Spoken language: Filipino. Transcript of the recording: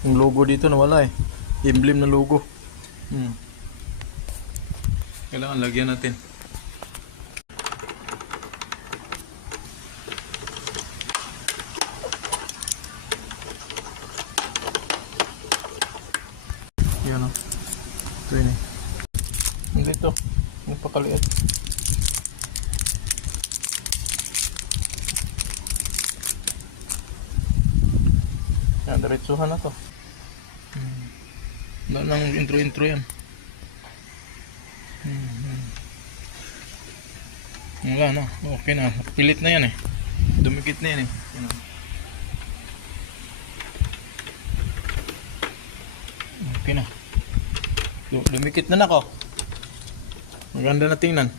Yung logo dito nawala eh. Emblem na logo. Kailangan lagyan natin. Yan o. Ito yun eh. Hindi ito. Hindi pa kaliit. Yan, diretsuhan na to. Wala nang intro-intro yan. Wala na. Okay na. Pilit na yan eh. Dumikit na yan eh. Yan o. Okay na. Dumikit na ako. Maganda na tingnan.